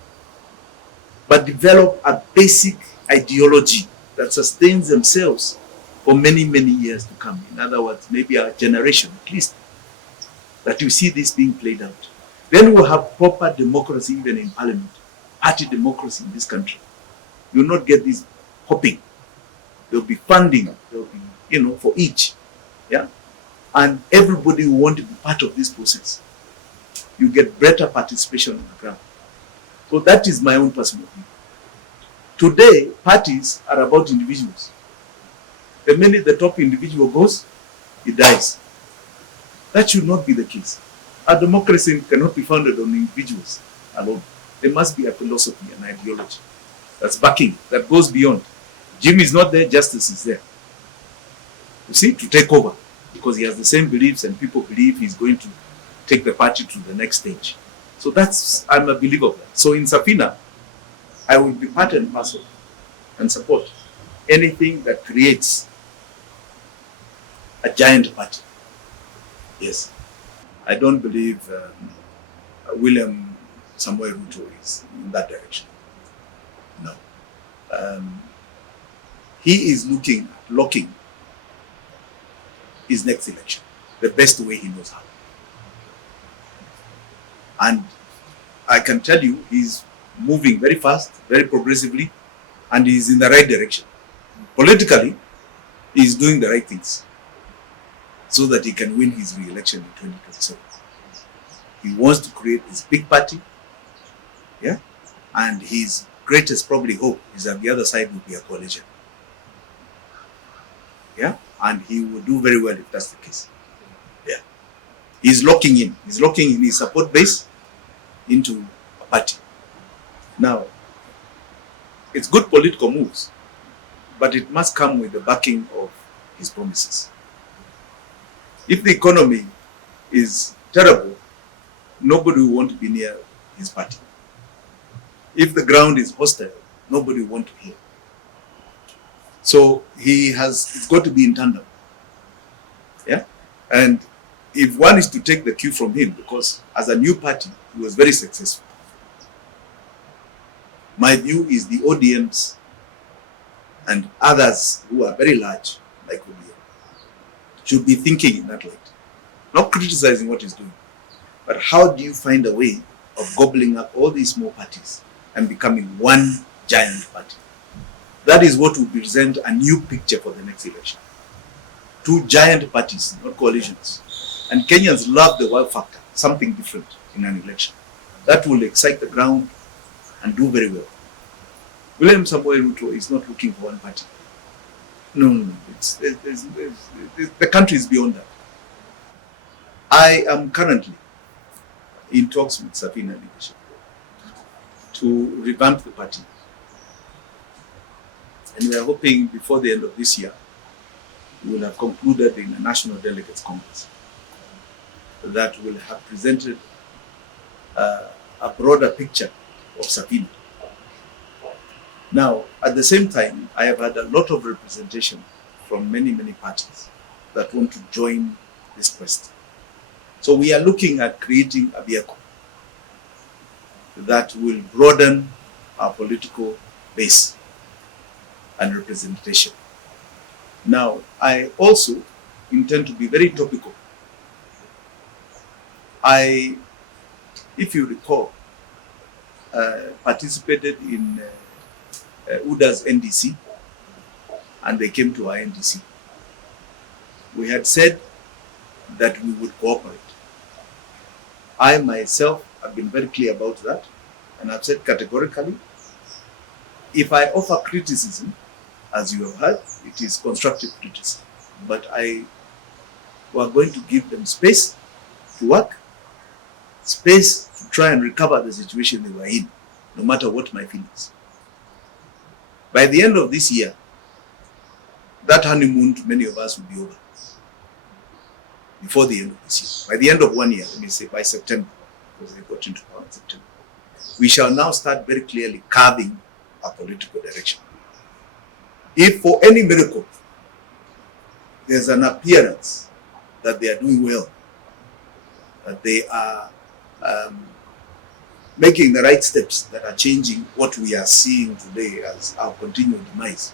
but develop a basic ideology that sustains themselves for many years to come. In other words, maybe a generation at least. that you see this being played out. Then we'll have proper democracy even in parliament, party democracy in this country. You will not get this hopping. There will be funding, there will be, for each. Yeah? And everybody will want to be part of this process. You get better participation on the ground. So that is my own personal view. Today, parties are about individuals. The minute the top individual goes, he dies. That should not be the case. A democracy cannot be founded on individuals alone. There must be a philosophy, an ideology that's backing, that goes beyond. Jimmy is not there, justice is there. You see, to take over, because he has the same beliefs and people believe he's going to take the party to the next stage. So I'm a believer of that. So in Safina, I will be part and parcel and support anything that creates a giant party. Yes. I don't believe William Samoei Ruto is in that direction. No. He is locking his next election the best way he knows how. And I can tell you he's moving very fast, very progressively, and he's in the right direction. Politically, he's doing the right things so that he can win his re-election in 2027. He wants to create this big party, yeah, and his greatest probably hope is that the other side will be a coalition. Yeah, and he will do very well if that's the case. Yeah, he's locking in his support base into a party. Now, it's good political moves, but it must come with the backing of his promises. If the economy is terrible, nobody will want to be near his party. If the ground is hostile, nobody will want to hear. So it's got to be in tandem. Yeah? And if one is to take the cue from him, because as a new party, he was very successful. My view is the audience and others who are very large, like William, should be thinking in that light. Not criticizing what he's doing, but how do you find a way of gobbling up all these small parties and becoming one giant party? That is what will present a new picture for the next election. Two giant parties, not coalitions. And Kenyans love the wow factor, something different in an election. That will excite the ground and do very well. William Samoei Ruto is not looking for one party. No. The country is beyond that. I am currently in talks with Safina leadership to revamp the party. And we are hoping before the end of this year, we will have concluded in a National Delegates Congress that will have presented a broader picture of Safina. Now, at the same time, I have had a lot of representation from many parties that want to join this quest. So we are looking at creating a vehicle that will broaden our political base and representation. Now, I also intend to be very topical. If you recall, participated in UDA's NDC, and they came to our NDC. We had said that we would cooperate. I myself have been very clear about that, and I've said categorically, if I offer criticism, as you have heard, it is constructive criticism. But we are going to give them space to work, space to try and recover the situation they were in, no matter what my feelings. By the end of this year, that honeymoon to many of us will be over. Before the end of this year. By the end of 1 year, let me say by September, because they got into power in September, we shall now start very clearly carving our political direction. If for any miracle, there's an appearance that they are doing well, that they are making the right steps that are changing what we are seeing today as our continued demise,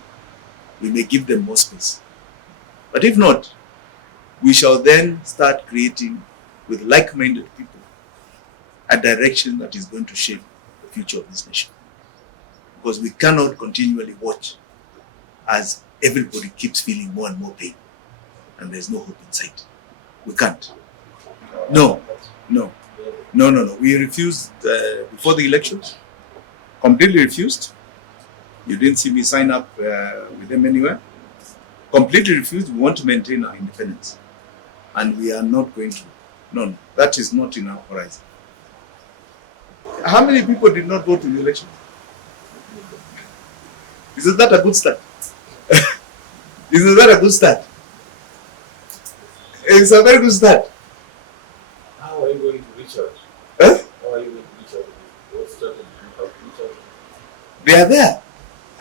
we may give them more space. But if not, we shall then start creating with like-minded people a direction that is going to shape the future of this nation. Because we cannot continually watch as everybody keeps feeling more and more pain and there's no hope in sight. We can't. No. We refused before the elections. Completely refused. You didn't see me sign up with them anywhere. Completely refused. We want to maintain our independence. And we are not going to. No, that is not in our horizon. How many people did not vote in the election? Isn't that a good start? Isn't that a good start? It's a very good start. How are you going to reach out? Huh? How are you going to reach out? What strategy do you have to reach out? They are there.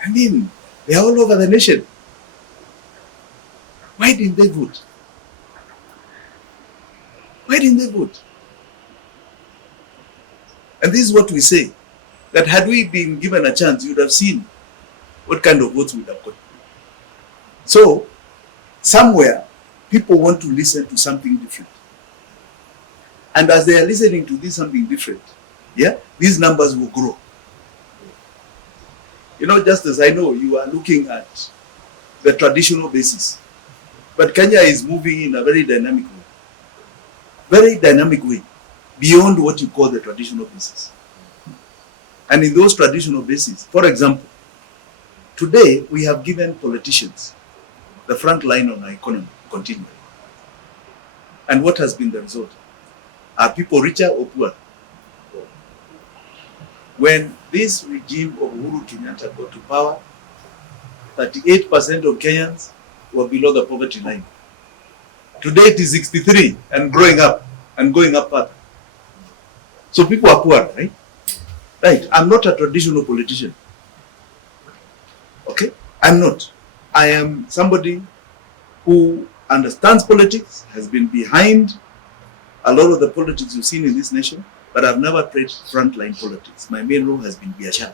I mean, they are all over the nation. Why didn't they vote? Why didn't they vote? And this is what we say, that had we been given a chance, you would have seen what kind of votes we would have got. So, somewhere, people want to listen to something different. And as they are listening to this something different, yeah, these numbers will grow. You know, just as I know you are looking at the traditional basis, but Kenya is moving in a very dynamic way. Very dynamic way, beyond what you call the traditional basis. And in those traditional bases, for example, today we have given politicians the front line on our economy continually. And what has been the result? Are people richer or poorer? When this regime of Uhuru Kenyatta got to power, 38% of Kenyans were below the poverty line. Today it is 63 and growing up and going up further. So people are poor, right? Right. I'm not a traditional politician. Okay? I'm not. I am somebody who understands politics, has been behind a lot of the politics you've seen in this nation, but I've never played frontline politics. My main role has been biashara.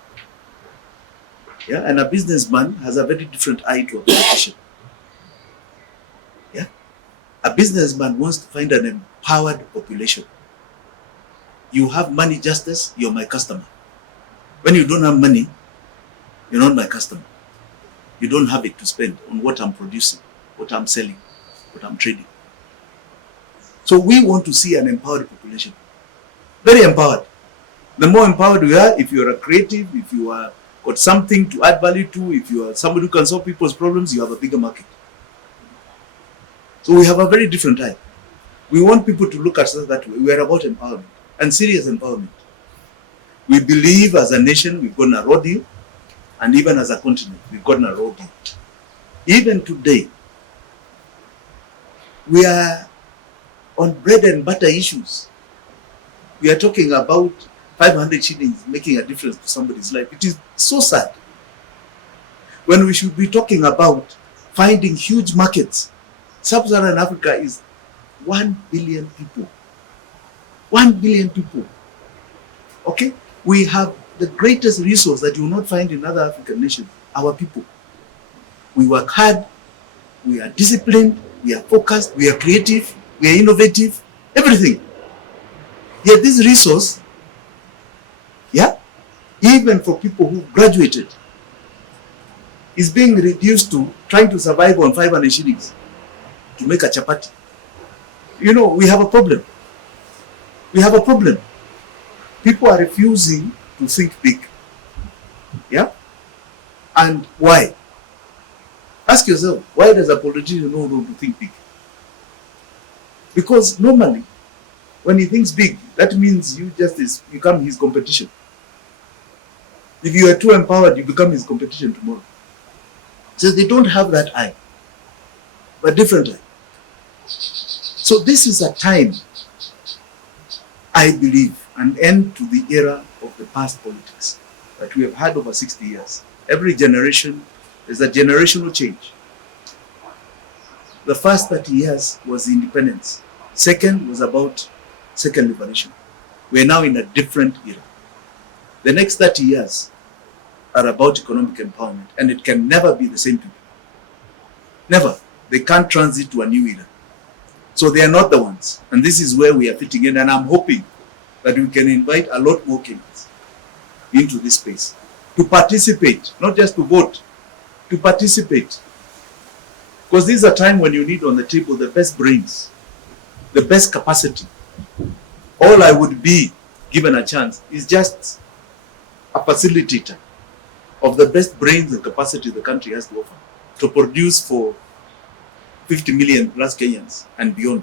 Yeah, and a businessman has a very different eye to a politician. Yeah, a businessman wants to find an empowered population. You have money, justice, you're my customer. When you don't have money, you're not my customer. You don't have it to spend on what I'm producing, what I'm selling, what I'm trading. So we want to see an empowered population. Very empowered. The more empowered we are, if you're a creative, if you are got something to add value to, if you are somebody who can solve people's problems, you have a bigger market. So we have a very different eye. We want people to look at us that way. We are about empowerment and serious empowerment. We believe as a nation we've gotten a raw deal, and even as a continent we've gotten a raw deal. Even today, we are on bread and butter issues. We are talking about 500 shillings making a difference to somebody's life. It is so sad. When we should be talking about finding huge markets. Sub-Saharan Africa is 1 billion people. 1 billion people. Okay? We have the greatest resource that you will not find in other African nations, our people. We work hard, we are disciplined, we are focused, we are creative, we are innovative, everything. Yet this resource, yeah, even for people who graduated, is being reduced to trying to survive on 500 shillings to make a chapati. You know, we have a problem. We have a problem. People are refusing to think big. Yeah? And why? Ask yourself, why does a politician know how to think big? Because normally, when he thinks big, that means you just become his competition. If you are too empowered, you become his competition tomorrow. So they don't have that eye, but different eye. So this is a time, I believe, an end to the era of the past politics that we have had over 60 years. Every generation is a generational change. The first 30 years was independence. Second was about second liberation. We're now in a different era. The next 30 years are about economic empowerment, and it can never be the same people. Never. They can't transit to a new era. So they are not the ones. And this is where we are fitting in. And I'm hoping that we can invite a lot more Kenyans into this space to participate, not just to vote, to participate. Because this is a time when you need on the table the best brains, the best capacity. All I would be given a chance is just a facilitator of the best brains and capacity the country has to offer to produce for 50 million plus Kenyans and beyond.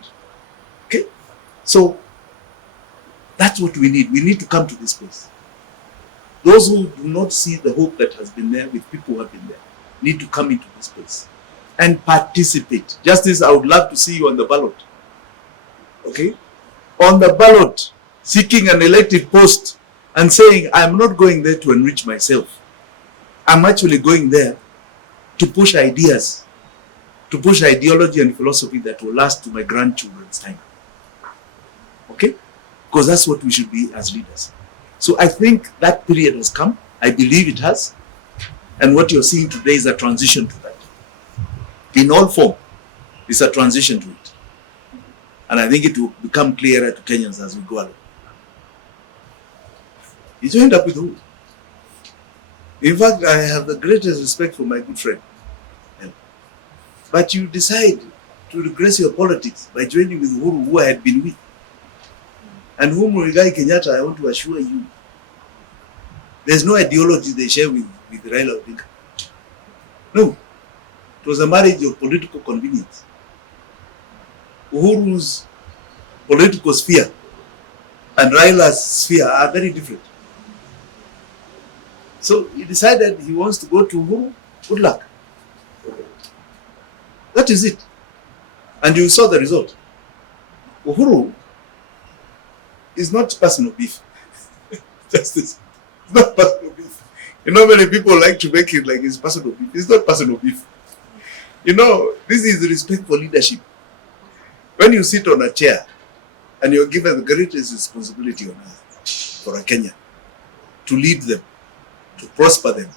Okay? So that's what we need. We need to come to this place. Those who do not see the hope that has been there with people who have been there need to come into this place and participate. Justice, I would love to see you on the ballot. Okay? On the ballot, seeking an elected post and saying, I'm not going there to enrich myself. I'm actually going there to push ideas, to push ideology and philosophy that will last to my grandchildren's time. Okay? Because that's what we should be as leaders. So I think that period has come. I believe it has. And what you're seeing today is a transition to that. In all form, it's a transition to it. And I think it will become clearer to Kenyans as we go along. You joined up with who? In fact, I have the greatest respect for my good friend. But you decide to regress your politics by joining with Uhuru, who I had been with. And whom Rigathi Kenyatta, I want to assure you, there's no ideology they share with Raila Odinga. No. It was a marriage of political convenience. Uhuru's political sphere and Raila's sphere are very different. So he decided he wants to go to Uhuru. Good luck. That is it. And you saw the result. Uhuru is not personal beef. Justice. It's not personal beef. You know, many people like to make it like it's personal beef. It's not personal beef. You know, this is respect for leadership. When you sit on a chair and you're given the greatest responsibility on earth for a Kenyan, to lead them, to prosper them,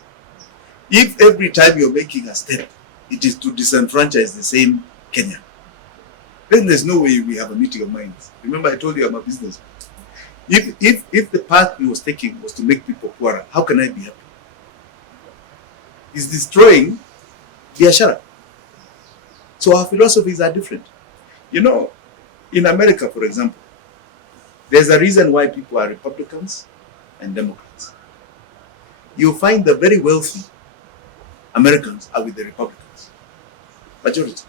if every time you're making a step, it is to disenfranchise the same Kenyan, then there's no way we have a meeting of minds. Remember, I told you I'm a businessman. If the path he was taking was to make people poorer, how can I be happy? He's destroying biashara. So our philosophies are different. You know, in America, for example, there's a reason why people are Republicans and Democrats. You'll find the very wealthy Americans are with the Republicans. Majority.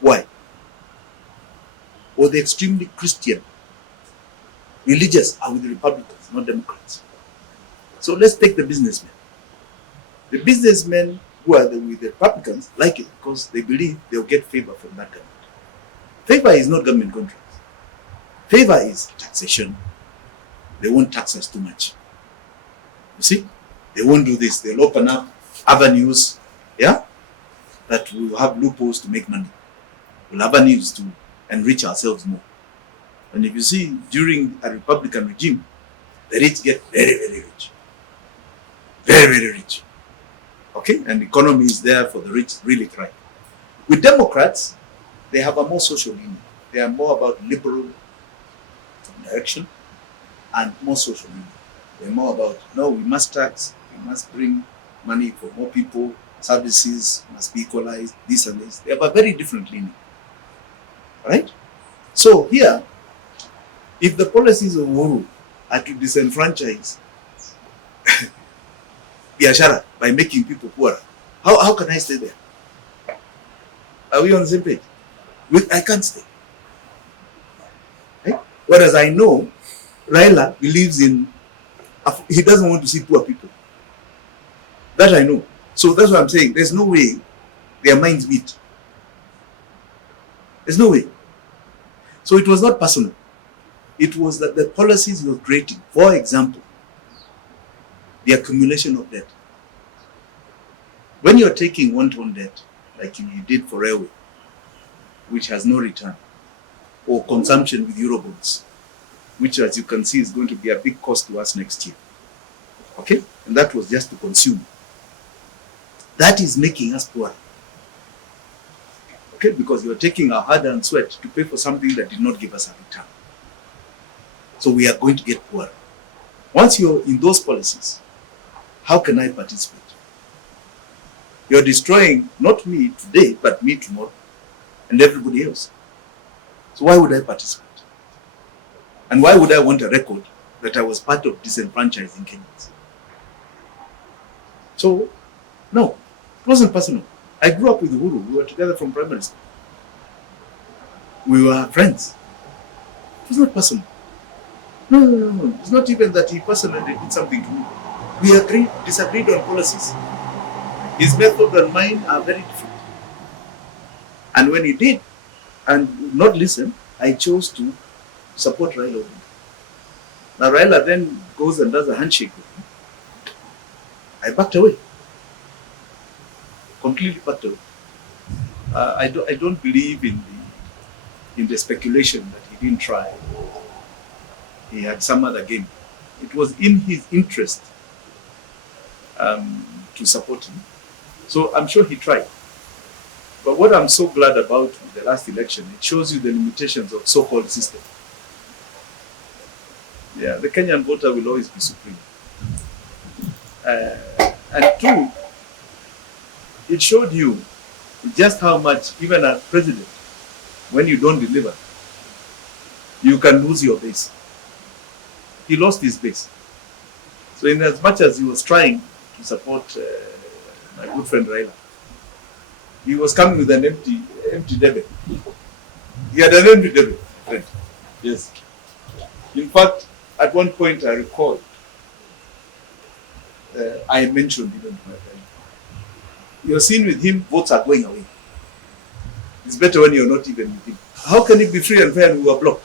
Why? Or the extremely Christian, religious are with the Republicans, not Democrats. So let's take the businessmen. The businessmen who are with the Republicans like it because they believe they'll get favor from that government. Favor is not government contracts. Favor is taxation. They won't tax us too much. You see? They won't do this. They'll open up avenues, yeah, that will have loopholes to make money. We'll have avenues to enrich ourselves more. And if you see, during a Republican regime, the rich get very, very rich. Very, very rich. Okay? And the economy is there for the rich to really thrive. With Democrats, they have a more social leaning. They are more about liberal direction and more social leaning. They're more about, no, we must tax, we must bring money for more people, services must be equalized, this and this. They have a very different leaning. Right? So here, if the policies of Uhuru are to disenfranchise biashara by making people poorer, how can I stay there? Are we on the same page? I can't stay. Right? Whereas I know Raila believes in, he doesn't want to see poor people. That I know. So that's what I'm saying. There's no way their minds meet. There's no way. So it was not personal. It was that the policies he was creating, for example, the accumulation of debt. When you're taking one-to-one debt, like you did for railway, which has no return, or consumption with Eurobonds, which as you can see is going to be a big cost to us next year. Okay? And that was just to consume. That is making us poor. Okay, because you are taking our hard-earned sweat to pay for something that did not give us a return. So we are going to get poorer. Once you're in those policies, how can I participate? You're destroying not me today, but me tomorrow, and everybody else. So why would I participate? And why would I want a record that I was part of disenfranchising Kenyans? So, no, it wasn't personal. I grew up with Uhuru. We were together from primary school. We were friends. It was not personal. No. It's not even that he personally did something to me. We disagreed on policies. His method and mine are very different. And when he did, and would not listen, I chose to support Raila. Now Raila then goes and does a handshake with me. I backed away. Completely backed away. I don't believe in the speculation that he didn't try. He had some other game. It was in his interest to support him. So I'm sure he tried. But what I'm so glad about with the last election, it shows you the limitations of so-called system. Yeah, the Kenyan voter will always be supreme. And two, it showed you just how much, even as president, when you don't deliver, you can lose your base. He lost his base. So in as much as he was trying to support my good friend Raila, he was coming with an empty debit. He had an empty debit, friend. Yes. In fact, at one point I recall, I mentioned even to my friend, you're seen with him, votes are going away. It's better when you're not even with him. How can it be free and fair and we were blocked?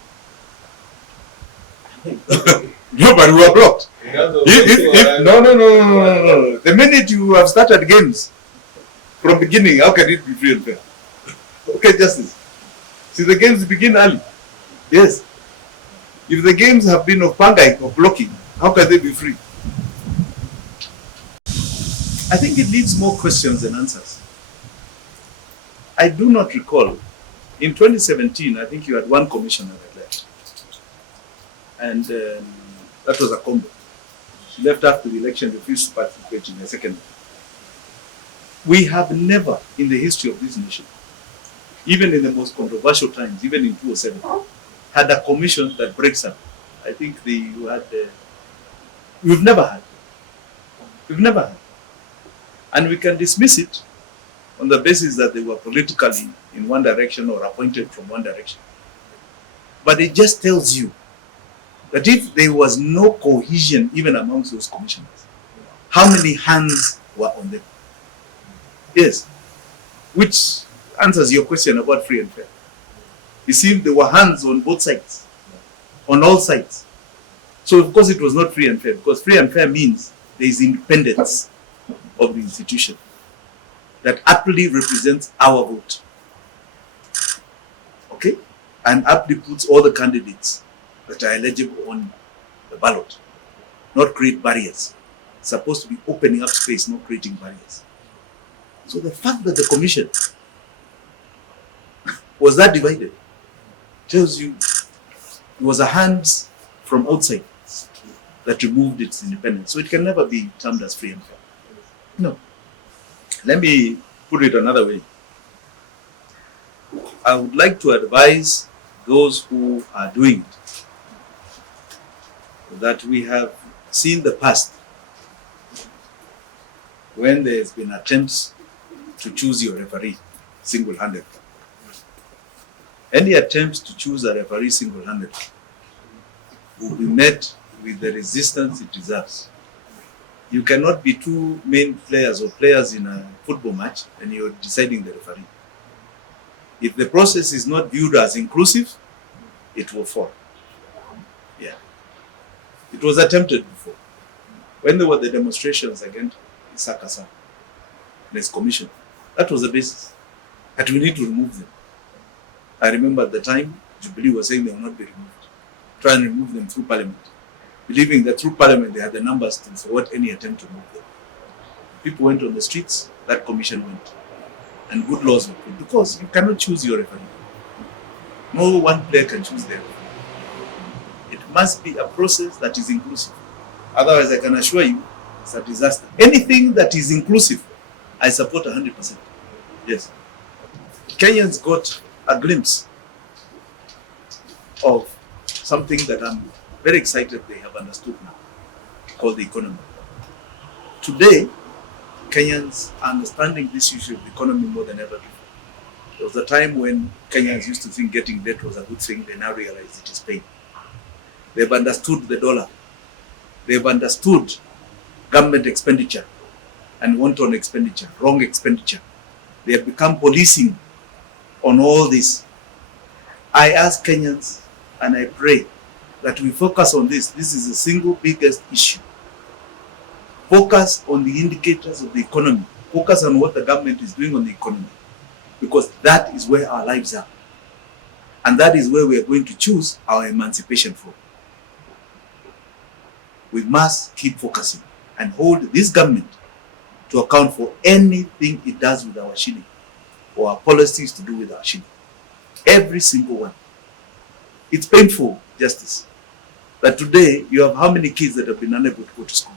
No, but we were blocked. No. The minute you have started games from beginning, how can it be free and fair? Okay, Justice. See, the games begin early. Yes. If the games have been of pangai or blocking, how can they be free? I think it leaves more questions than answers. I do not recall. In 2017, I think you had one commissioner that left. And that was a combo. She left after the election, refused to participate in the second. We have never, in the history of this nation, even in the most controversial times, even in 2007, had a commission that breaks up. I think we've never had. We've never had. And we can dismiss it on the basis that they were politically in one direction or appointed from one direction. But it just tells you that if there was no cohesion even amongst those commissioners, how many hands were on them? Yes, which answers your question about free and fair. You see, there were hands on both sides, on all sides. So of course it was not free and fair, because free and fair means there is independence of the institution that aptly represents our vote. Okay? And aptly puts all the candidates that are eligible on the ballot, not create barriers. It's supposed to be opening up space, not creating barriers. So the fact that the commission was that divided tells you it was a hands from outside that removed its independence. So it can never be termed as free and fair. No. Let me put it another way. I would like to advise those who are doing it that we have seen the past when there's been attempts to choose your referee single-handed. Any attempts to choose a referee single-handed will be met with the resistance it deserves. You cannot be two main players or players in a football match and you're deciding the referee. If the process is not viewed as inclusive, it will fall. Yeah. It was attempted before. When there were the demonstrations against Isaka-san, this commission, that was the basis. That we need to remove them. I remember at the time, Jubilee was saying they will not be removed. Try and remove them through parliament. Believing that through parliament they had the numbers to thwart any attempt to remove them. People went on the streets, that commission went. and good laws will come, because you cannot choose your referee. No one player can choose them. It must be a process that is inclusive. Otherwise, I can assure you, it's a disaster. Anything that is inclusive, I support 100%. Yes. Kenyans got a glimpse of something that I'm very excited they have understood now, called the economy. Today, Kenyans are understanding this issue of the economy more than ever before. There was a time when Kenyans used to think getting debt was a good thing. They now realize it is pain. They've understood the dollar. They've understood government expenditure and wanton expenditure, wrong expenditure. They have become policing on all this. I ask Kenyans and I pray that we focus on this. This is the single biggest issue. Focus on the indicators of the economy. Focus on what the government is doing on the economy, because that is where our lives are. And that is where we are going to choose our emancipation from. We must keep focusing and hold this government to account for anything it does with our shilling or our policies to do with our shilling. Every single one. It's painful, Justice, that today you have how many kids that have been unable to go to school?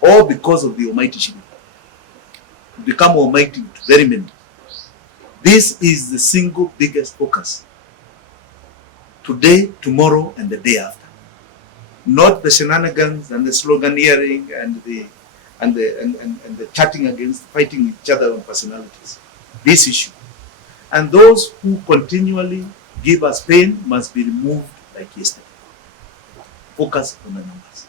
All because of the almighty shilling. Become almighty to very many. This is the single biggest focus. Today, tomorrow, and the day after. Not the shenanigans and the sloganeering and the chatting against, fighting each other on personalities. This issue. And those who continually give us pain must be removed like yesterday. Focus on the numbers.